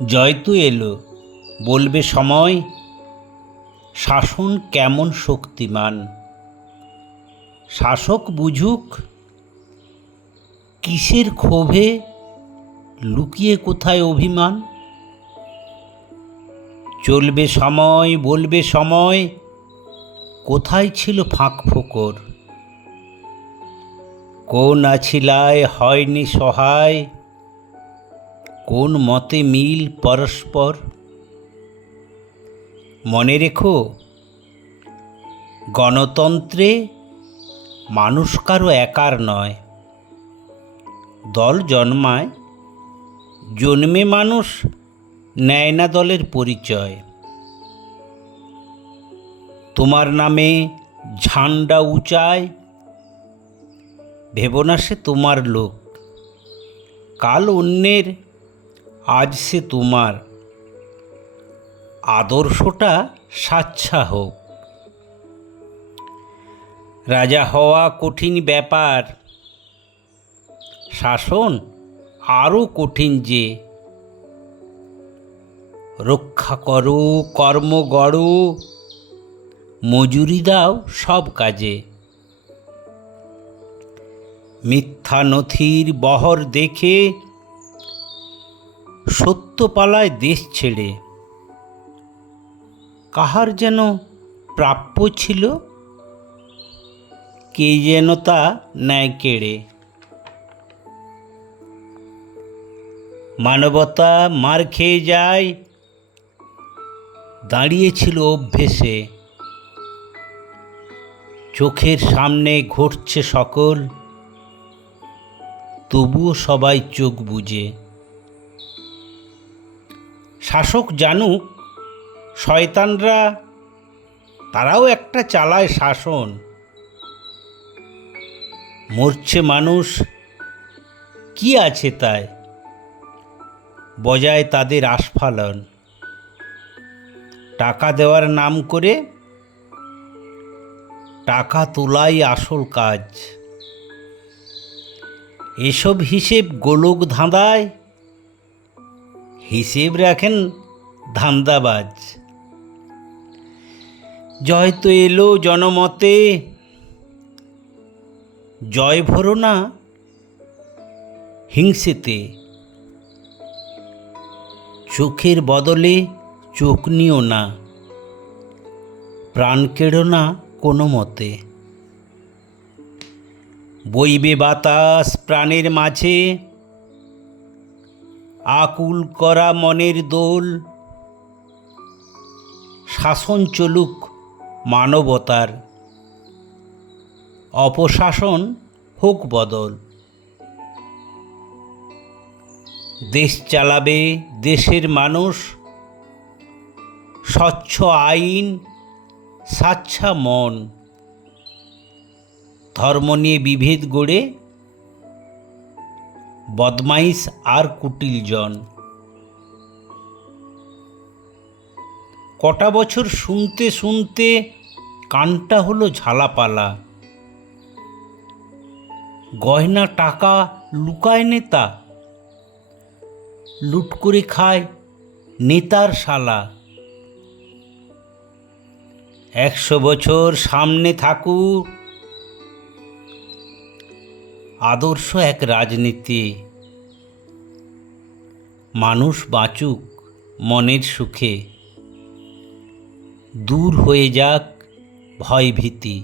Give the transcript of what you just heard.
জয়তু এলো, বলবে সময় শাসন কেমন শক্তিমান। শাসক বুঝুক কিসের ক্ষোভে লুকিয়ে কোথায় অভিমান। চলবে সময়, বলবে সময় কোথায় ছিল ফাঁক ফোকর। কোন আছিলায় হয়নি সহায়, কোন মতে মিল পরস্পর। মনে রেখো, গণতন্ত্রে মানুষ কারো একার নয়। দল জন্মায়, জন্মে মানুষ নেয় না দলের পরিচয়। তোমার নামে ঝান্ডা উঁচায়, ভেবো না সে তোমার লোক। কাল অন্যের, আজ সে তোমার। আদর্শটা স্বাচ্ছা হোক। রাজা হওয়া কঠিন ব্যাপার, শাসন আরও কঠিন যে। রক্ষা করো, কর্ম গড়ো, মজুরি দাও সব কাজে। মিথ্যা নথির বহর দেখে সত্য পালায় দেশ ছেড়ে। কাহার যেন প্রাপ্য ছিল, কে যেন তা নেয় কেড়ে। মানবতা মার খেয়ে যায়, দাঁড়িয়েছিল অভ্যেসে। চোখের সামনে ঘটছে সকল, তবুও সবাই চোখ বুজে। শাসক জানুক, শয়তানরা তারাও একটা চালায় শাসন। মরছে মানুষ, কি আছে তাই, বজায় তাদের আস্ফালন। টাকা দেওয়ার নাম করে টাকা তোলাই আসল কাজ। এসব হিসেব গোলক ধাঁধায়, হিসেব রাখেন ধান্দাবাজ। জয় তো এলো জনমতে, জয় ভরো না হিংসেতে। চোখের বদলে চোখ নিও না, প্রাণ কেড়ো না কোনো মতে। বইবে বাতাস প্রাণের মাঝে, আকুল করা মনের দোল। শাসন চলুক মানবতার, অপশাসন হোক বদল। দেশ চালাবে দেশের মানুষ, স্বচ্ছ আইন স্বাচ্ছা মন। ধর্ম নিয়ে বিভেদ গড়ে বদমাইশ আর কুটিল জন। কটা বছর শুনতে শুনতে কানটা হলো ঝালাপালা। গয়না টাকা লুকায় নেতা, লুট করে খায় নেতার শালা। 100 বছর সামনে থাকুক, আদর্শ এক রাজনীতি। মানুষ বাঁচুক মনের সুখে, দূর হয়ে যাক ভয় ভীতি।